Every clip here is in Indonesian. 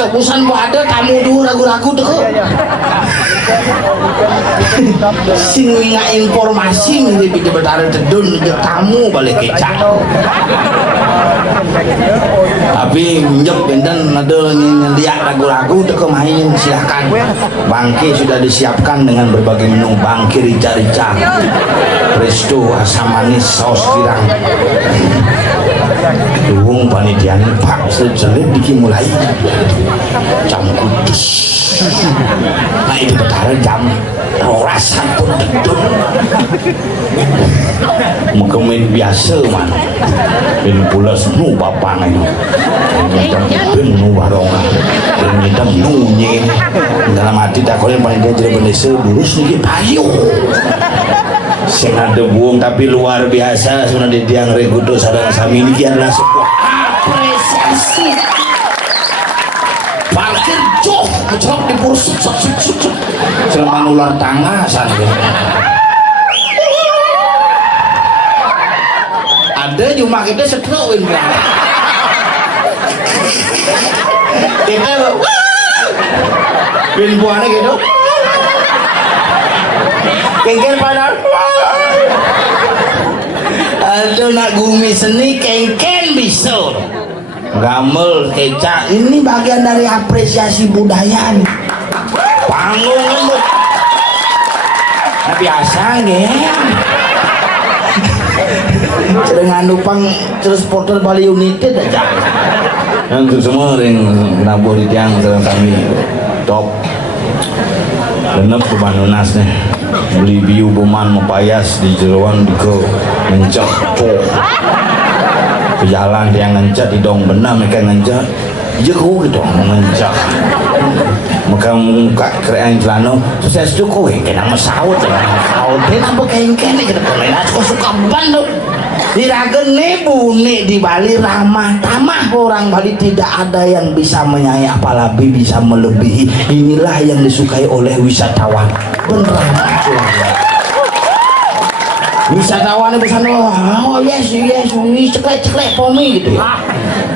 tebusan bu ada tamu dulu ragu-ragu tuh sing nggak informasi nih di Betara Tedun ke tamu balik kecak tapi minjek benten ada lihat ragu-ragu tuh main silahkan bangke sudah disiapkan dengan berbagai menu bangke rica-rica presto asam manis saus tiram Luhung panitian pak selip-selip dimulai jam kudus nah itu Betara jam rorasan pun dedun mungkin biasa man ini pula nu bapak ini ini nu barongan ini kita nunyi dalam hati tak kau yang panitia jadi bendesa lurus nih payu sing ada buang tapi luar biasa sebenarnya tiang regudo sadang sami ini adalah sebuah apresiasi parkir joh ngejok di kursi selama ular tangga sana ada cuma kita setrowin kita bin buahnya gitu kengken padahal aduh nak gumi seni kengken bisa gamel kecak ini bagian dari apresiasi budaya nih panggung kan nah biasa nggak dengan nupang terus porter Bali United aja untuk semua yang nabuh di tiang sedang kami top genep kebanunas nih beli biu buman mempayas di jeruan di ke ngencet ke jalan dia ngencet di dong benar mereka ngencet jauh gitu ngencet maka muka kerajaan celana saya suka kena mesawut kau dia nampak kengkeng kita kemarin aku suka banget diragen nebu nih di Bali ramah tamah orang Bali tidak ada yang bisa menyayai apalagi bisa melebihi inilah yang disukai oleh wisatawan beneran wisatawan itu sana oh yes ceklek pomi gitu ya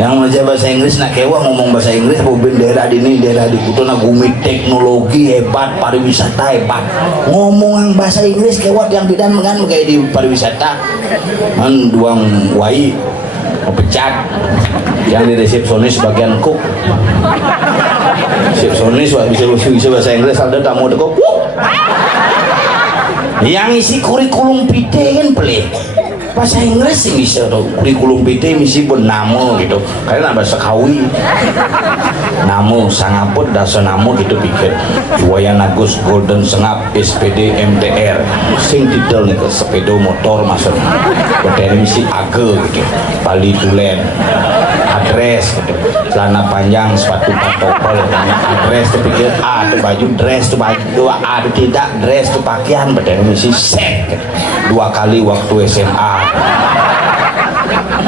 yang belajar bahasa Inggris nak kewa ngomong bahasa Inggris bobin daerah di ini daerah di Kutu nak gumi teknologi hebat pariwisata hebat ngomong bahasa Inggris kewa yang bidan mengan kayak di pariwisata kan duang wai pecat yang di resepsionis bagian cook resepsionis bisa bahasa Inggris ada tamu dekok yang isi kurikulum PT kan pelik bahasa Inggris sih bisa tuh kurikulum PT misi pun namo gitu karena bahasa kawi namo sangaput dasar namo gitu pikir Wayan Agus Golden Sengap SPD MTR sing titel nih ke sepeda motor masuk berarti misi age gitu Bali Tulen adres gitu celana panjang sepatu pantopel adres tuh pikir ada baju dress tuh baju ada tidak dress tuh pakaian berarti misi set gitu. 2 kali waktu SMA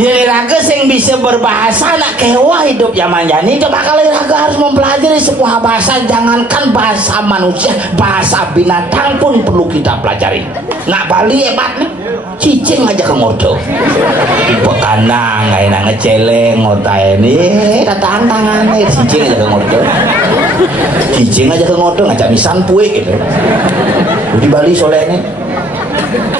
ya raga yang bisa berbahasa nak kewa hidup zaman jani coba kali raga harus mempelajari sebuah bahasa jangankan bahasa manusia bahasa binatang pun perlu kita pelajari nak Bali hebat nih cicing aja ke ngodo tipe kanang gak enak ngeceleng ngotai ini tataan tangannya cicing aja ke ngodo ngajak misan puik gitu di Bali solehnya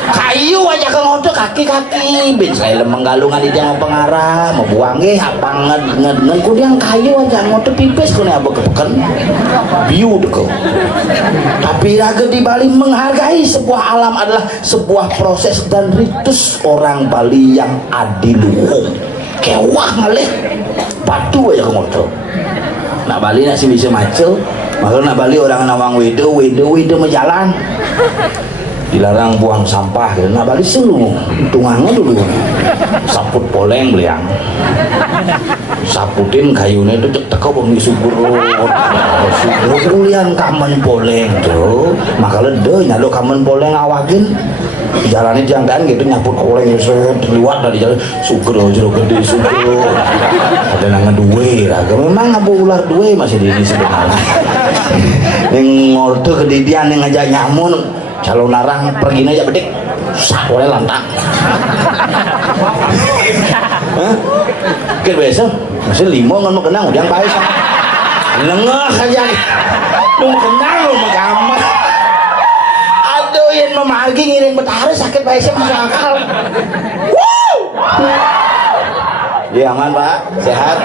kayu aja ke ngodo kaki-kaki bin saya menggalungan di dia mau pengarah mau buang apa nged kudiang kayu aja ngodo pipis kena apa kepeken biu deko tapi raga di Bali menghargai sebuah alam adalah sebuah proses dan ritus orang Bali yang adiluhung kewah ngalih batu aja ke ngodo nak Bali nak sih bisa macel makanya nak Bali orang nawang wedo menjalan dilarang buang sampah gitu. Nah Bali seluruh tungannya dulu saput poleng beliang saputin kayunya itu teko bumi subur kulian kamen poleng tuh makanya deh nyalo kamen poleng awakin jalannya jangan gitu nyaput poleng terliwat dari jalan suger jeruk gede suger ada nang duwe lah memang ngapu ular duwe masih di ini sebenarnya yang ngorto kedidian yang ngajak nyamun calon larang pergi aja bedik sak boleh lantang kan biasa masih limo nggak mau kenang udah baik sama lengah aja lu kenal lu magamat aduh yang memagi ngiring betara sakit baik sih masuk akal. Ya aman Pak, sehat.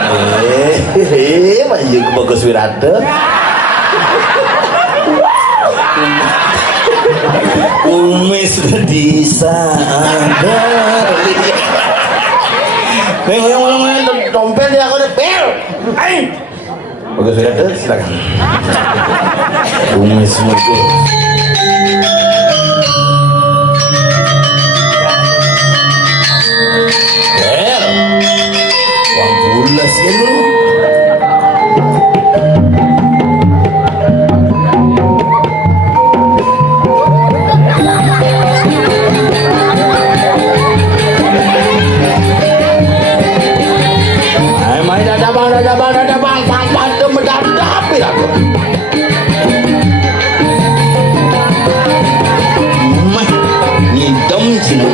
Maju ke Bagus Wirata. Kumis di sana. Yang dompet dia aku udah bel. Ayo. Bagus Wirata, silakan. Kumis muka. Bel. Uang pulas ya lu. Ngidam sini.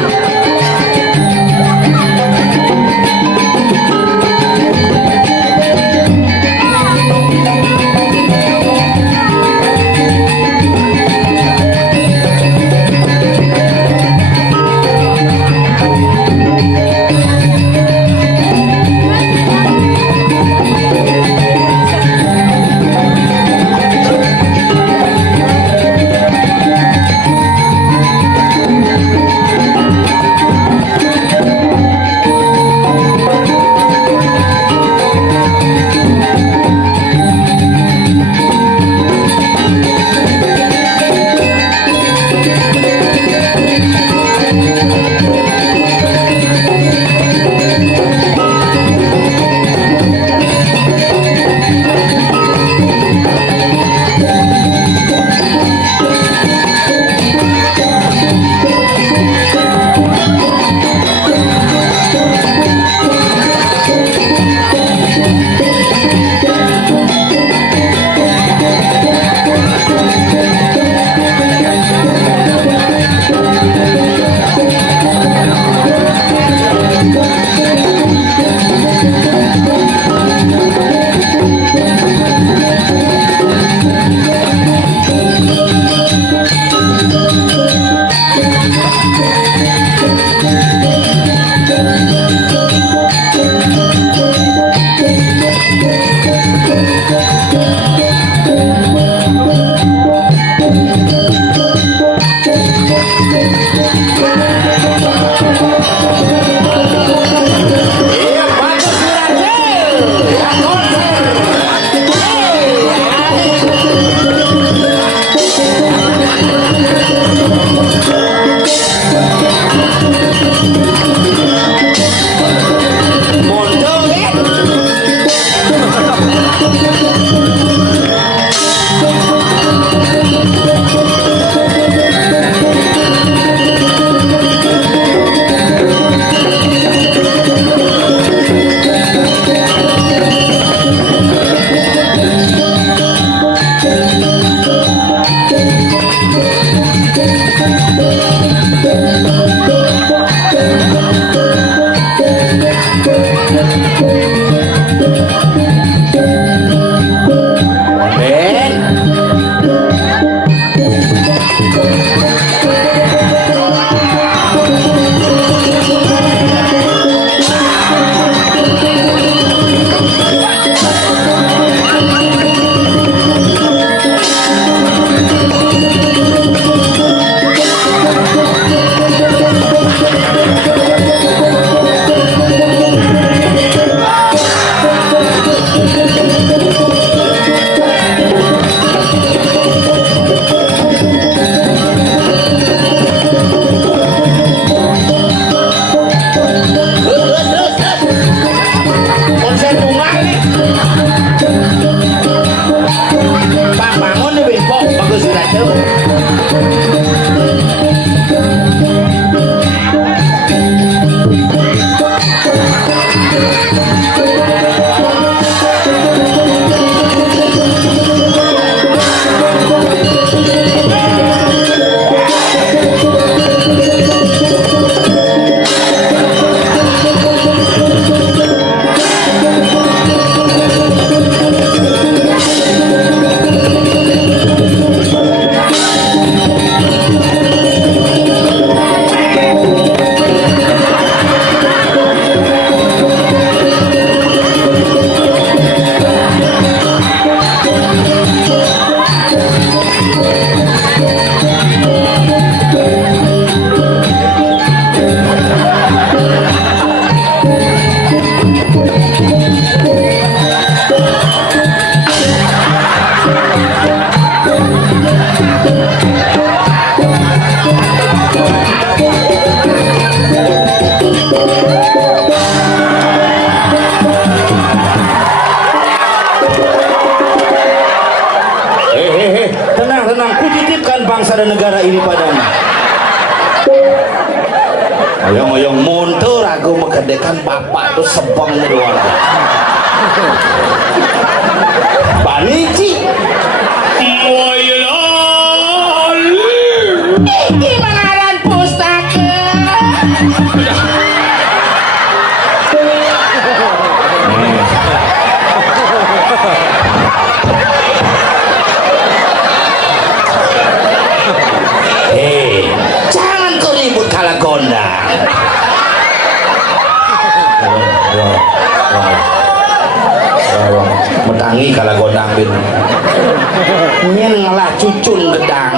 kepada negara ini padamu. Oyong-oyong mundur aku mengedekan bapak tuh sebang luar. Banici. Iki mengaran pustaka. Jangan kau ribut kalah gondang. Metangi kalah gondang bin. Nyen ngalah cucun gedang.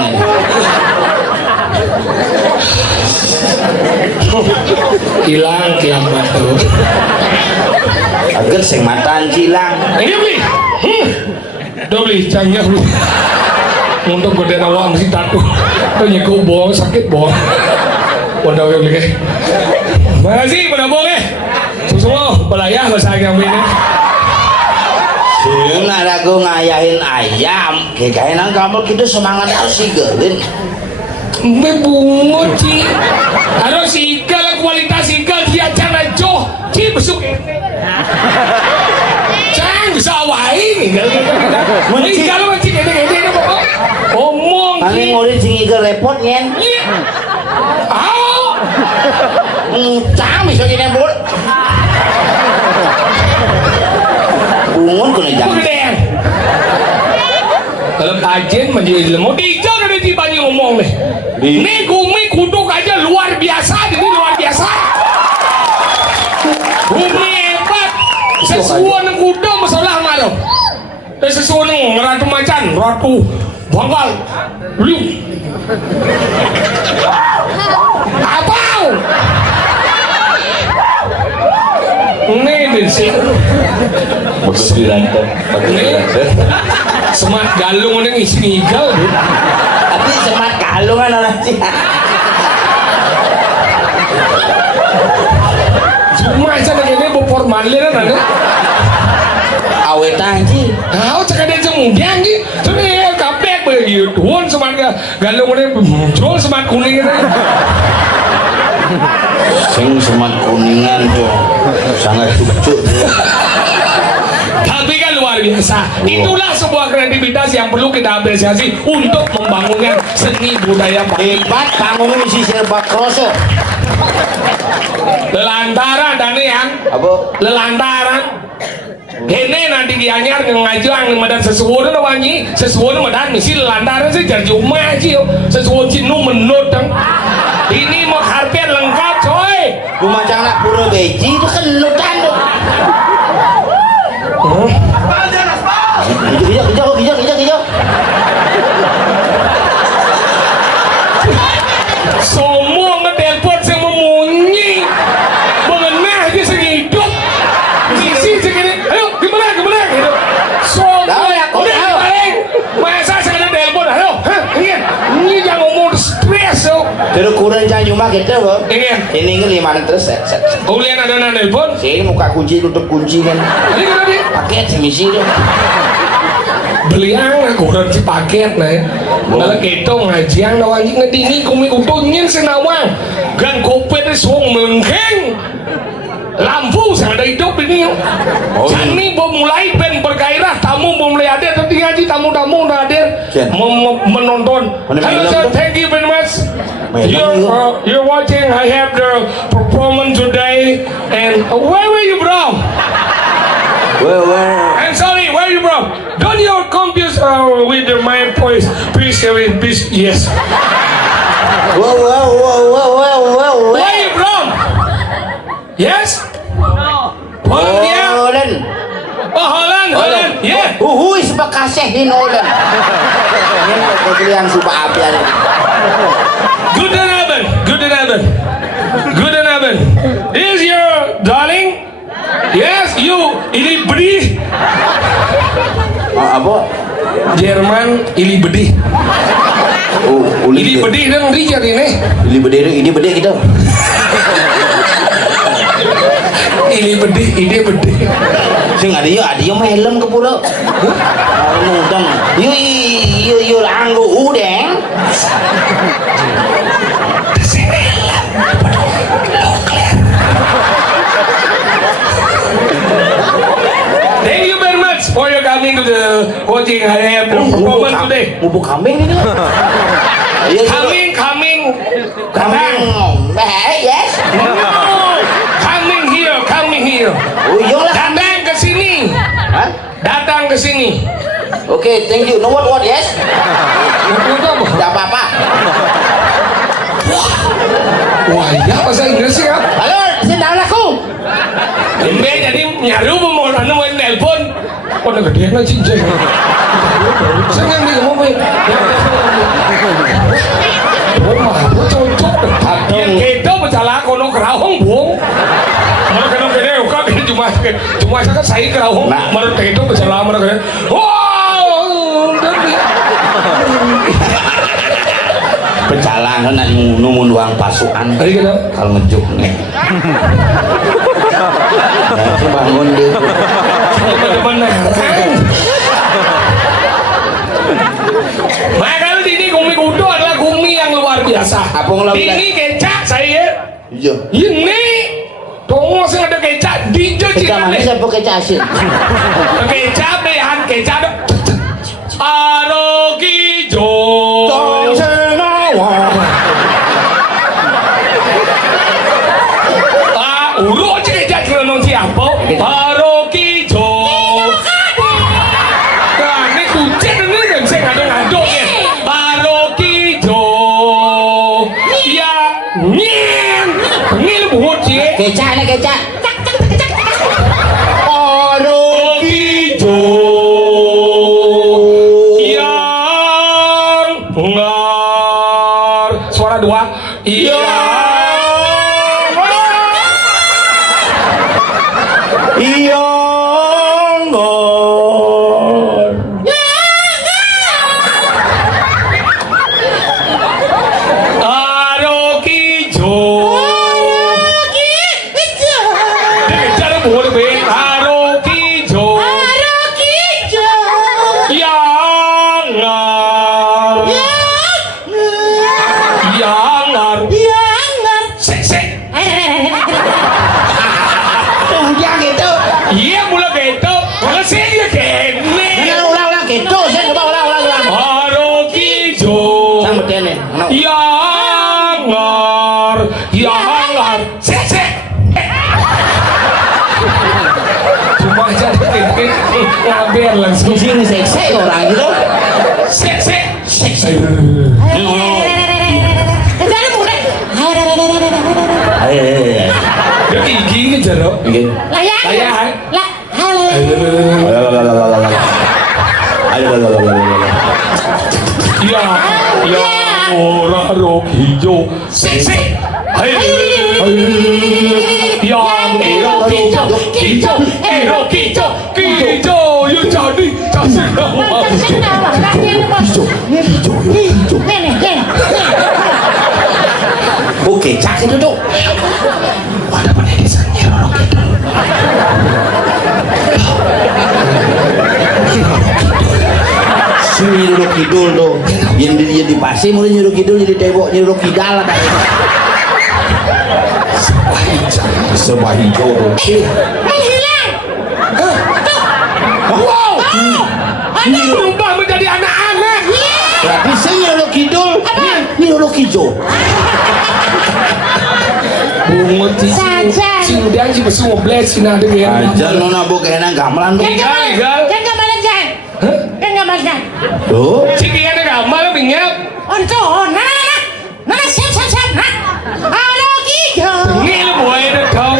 Hilang kiamat tuh. Agar sing matan cilang. Ini beli. Udah beli canggih beli. Untuk gede nawang si tatu. Tuh nyeku bohong sakit bohong. Udah beli. Makasih pada bohong semua pelayah bahasa kami ini. Sunat aku ngayahin ayam. Kayaknya kamu gitu semangat harus sigelin. Bebungut Ci. Harus igal kualitas igal dia jangan joh. Ci besuk. Jangan bisa wain igal. Igal macam gede-gede pokok. Omong Ci. Ani ngori sing igal repot nyen. Cang bisa gini bul. Bungun kena jangan. Kegedean. Kalau kajian menjadi lemot igal ada di banyak ngomong nih. Ini Gumi kuduk aja luar biasa, jadi luar biasa. Gumi hebat. Sesuatu yang kuda masalah mana? Sesuatu yang ratu macan, ratu banggal, lu. Apa? Ini sih. Bagus dilantar. Semat galung yang isi igal. Tapi semat kalungan orang sih. Cuma aja begini formalin ada. Awet aja. Tahu cakap dia kemudian gitu. Tapi kapek begitu. Tuan semat galung ini muncul semat kuning ini. Sing semat kuningan tuh sangat cucuk. Tapi kan luar biasa. Itulah sebuah kreativitas yang perlu kita apresiasi untuk membangunkan seni budaya Hebat bangun misi serba kroso. Lelantaran dan yang Apa? lelantaran. Kene nanti dianyar ngajang medan sesuatu wangi, sesuatu medan misi lelantaran sih jadi cuma aja. Sesuatu cinu menut dong. Ini mau karpet lengkap coy. Rumah cangnak pura beji itu kan nutan tuh. Hijau. Semua ngetelpon yang memunyi mengenah aja segidup sisi segini ayo gimana gitu semua udah paling masa saya telepon ayo ini yang ngomong stres yo Terus kurang jangan cuma gitu loh. ingin Ini lima terus set. kuliah ada telepon Sini muka kunci tutup kunci kan. ini kan tadi Paket semisi tuh. beli aku udah si paket nih kalau kita ngajian nawangi ngedini kumi utuhnya senawang gan kopet suang melengkeng lampu sangat ada hidup ini ini mau mulai ben bergairah tamu mau mulai hadir tadi ngaji tamu-tamu udah hadir menonton hello sir thank you very much you're watching I have the performance today and where were you from? Where? I'm sorry, where are you from? Don't you confuse with my voice? Please, yes. Where? Where are you from? Yes? Holland, Holland. Oh, Holland, yeah. Who is Bekasih in Holland? Ini kekelian suka apian. Good evening. This is your darling? Yes, you. Ini bedih. Apa? Jerman, ini bedih. Oh, Ini bedih dan Richard ini. Ini bedih kita. Ini bedih. Sing ada yo melem ke pulau. Mudang. Yo langgu udeng. Thank you very much for your coming to the watching I have the performance today. Bubuk kambing ini. Iya, Coming. kambing. Yes. Coming here. Oh iyalah. Datang ke sini. Hah? Datang ke sini. Oke, thank you. No what yes? Tidak apa-apa. Wah, ya bahasa Inggris sih kan? Halo, sendal aku. Lembe jadi nyaru mau nelpon. Oh, udah gede lah cincin. Senang nih ngomong. Oh, mah, cocok. Yang kita berjalan kono kerahong bung. Mana kena kena, kok cuma saya saya kerahong. Mana kita berjalan mana kena. Wow, Berjalan kan numun uang pasukan. tadi kita Kalau ngejuk nih. Nah, bangun deh. mana? Maka ini gumi kudo adalah gumi yang luar biasa. Apa ngelau Ini kecap saya. Iya. Ini tunggu sih ada kecap di Kita Cirebon. manis apa kecap asin? Kecap deh, han kecap. Arogijo. Uru aja kecap kalau nonton siapa? Arogijo. Nah, ini kucing ini yang saya ngaduk-ngaduk ya. Arogijo. Ya, nyen. Ngil buat sih. Kecap nih kecap. Arogijo. Yang ngar. Suara dua. Yang Iya. Ngor. Arogijo. Cara buat ben Arogijo. Yang ngar. Yang ngar. Sek. Udah gitu. Iya mulai gitu. Kalau saya dia kene. Ulang gitu. Saya coba ulang. Arogijo. Sama kene. Yang ngar. Sek. Cuma jadi ngaber langsung. Sini seksi orang gitu. Sek. Ya gigi jero. Oke. Ya ora rok hijau. Sek. Yang rok hijau. Ya jadi kasih nama. Oke, cak itu tuh. Ada pada desanya orang itu. Si Nyiruk Kidul tuh, yang dia di pasti mulai Nyiruk Kidul jadi tembok Nyiruk Kidal ada. Sebuah hijau tuh. Wow. Anda berubah menjadi anak-anak. Berarti saya Nyiruk Kidul, Nyiruk hijau. Bungut si udang si besu ngobles si nade ya. Aja nona bu kena gamelan tuh. Igal. Tuh. Si dia ada gamal bingap. Ngil boy itu kau.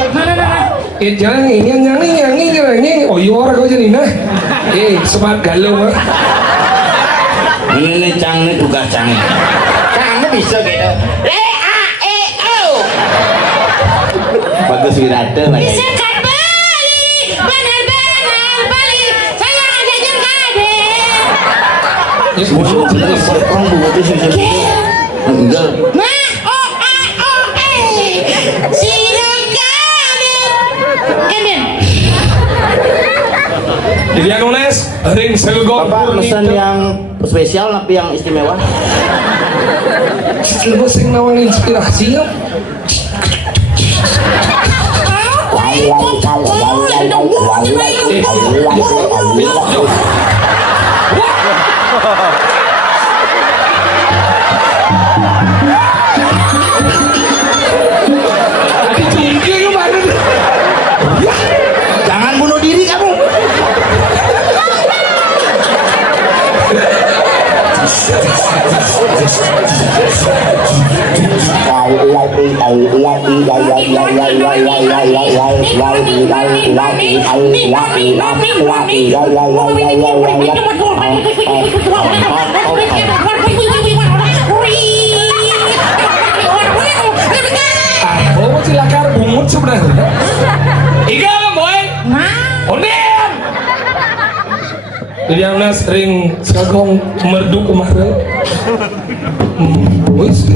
Jangan nyanyi. Oh iya orang kau jadi nah. Sebat galau. Ini cang ini tugas cang. Cang bisa gitu. Bagus wirata lagi. Bisa kan balik, benar-benar balik. Saya ada jengkade. Musuh serong bu itu sih enggak. Nah, si jengkade. Kemen. Jadi anu Nes, ring segong Bapak pesan yang spesial tapi yang istimewa. lu sing nawang inspirasi ya. Adi tinggi kemarin. Jangan bunuh diri kamu. Oh, cilakar bungut sebenarnya. Iga lah, boy. Onen. Jadi yang Nes ring segong merdu kemarin. Wis.